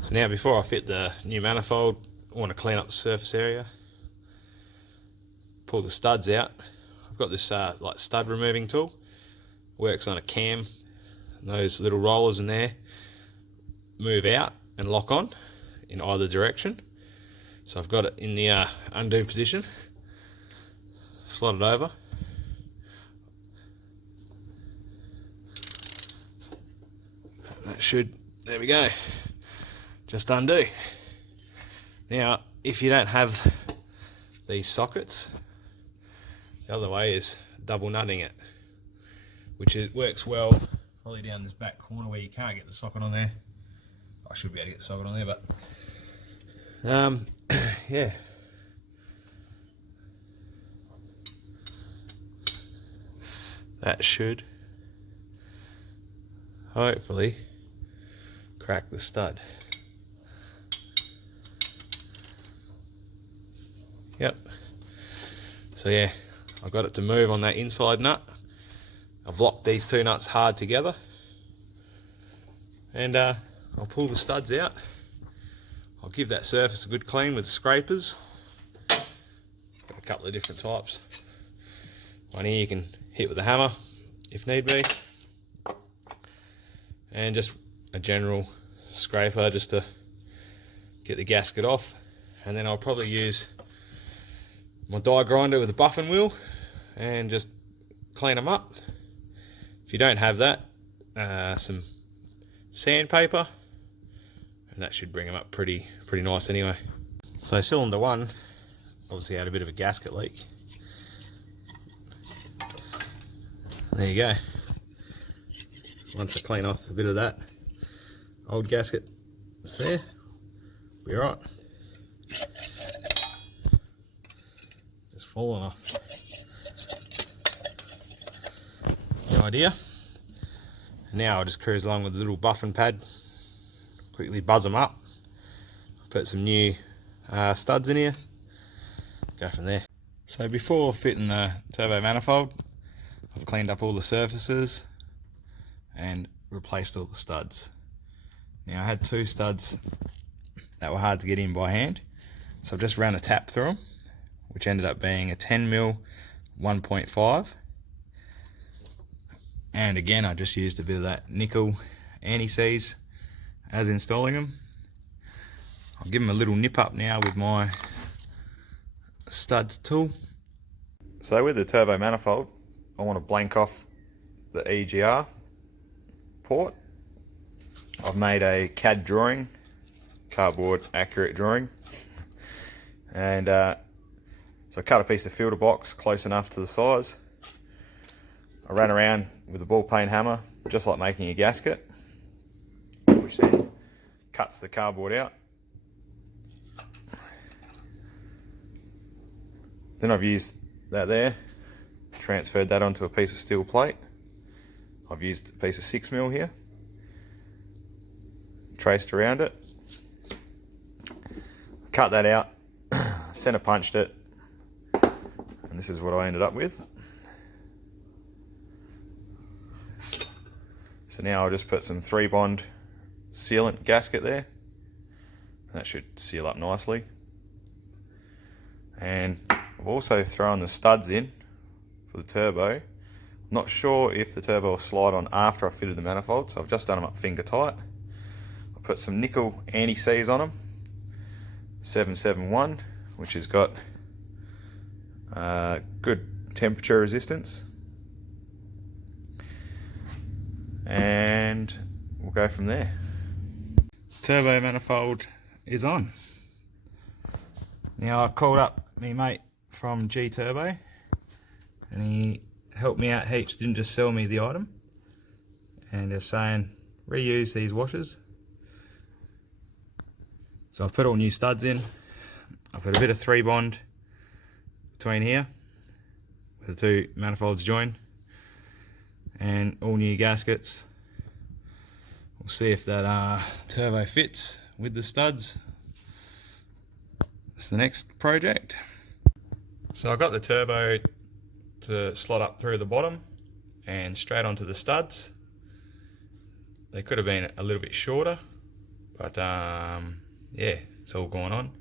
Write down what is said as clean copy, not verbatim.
So now before I fit the new manifold, I want to clean up the surface area. Pull the studs out. I've got this like stud removing tool. Works on a cam. And those little rollers in there move out and lock on in either direction. So I've got it in the undo position. Slot it over. That should, there we go, just undo. Now if you don't have these sockets, the other way is double nutting it, which works well probably down this back corner where you can't get the socket on there. I should be able to get the socket on there, but yeah. That should hopefully crack the stud. Yep. So yeah, I've got it to move on that inside nut. I've locked these two nuts hard together, and I'll pull the studs out. I'll give that surface a good clean with scrapers. Got a couple of different types. One here you can hit with a hammer if need be, and just a general scraper just to get the gasket off. And then I'll probably use my die grinder with a buffing wheel and just clean them up. If you don't have that, some sandpaper, and that should bring them up pretty nice anyway. So cylinder 1 obviously had a bit of a gasket leak. There you go. Once I clean off a bit of that old gasket that's there, be alright. Just falling off. No idea. Now I'll just cruise along with the little buffing pad, quickly buzz them up, put some new studs in here, go from there. So before fitting the turbo manifold, I've cleaned up all the surfaces and replaced all the studs. Now I had 2 studs that were hard to get in by hand, so I've just ran a tap through them, which ended up being a 10mm 1.5, and again I just used a bit of that nickel anti-seize as installing them. I'll give them a little nip up now with my studs tool. So with the turbo manifold, I want to blank off the EGR port. I've made a CAD drawing, cardboard accurate drawing, and so I cut a piece of filter box close enough to the size. I ran around with a ball peen hammer, just like making a gasket, which then cuts the cardboard out. Then I've used that there, transferred that onto a piece of steel plate. I've used a piece of 6mm here, traced around it, cut that out, centre punched it, and this is what I ended up with. So now I'll just put some 3-bond sealant gasket there. That should seal up nicely. And I've also thrown the studs in for the turbo. Not sure if the turbo will slide on after I fitted the manifold, so I've just done them up finger tight. I put some nickel anti-seize on them, 771, which has got good temperature resistance, and we'll go from there. Turbo manifold is on. Now I called up my mate from G Turbo, and he helped me out heaps, didn't just sell me the item, and they're saying reuse these washers. So I've put all new studs in. I've put a bit of 3-bond between here where the 2 manifolds join, and all new gaskets. We'll see if that turbo fits with the studs. That's the next project. So I got the turbo to slot up through the bottom and straight onto the studs. They could have been a little bit shorter, But yeah, it's all going on.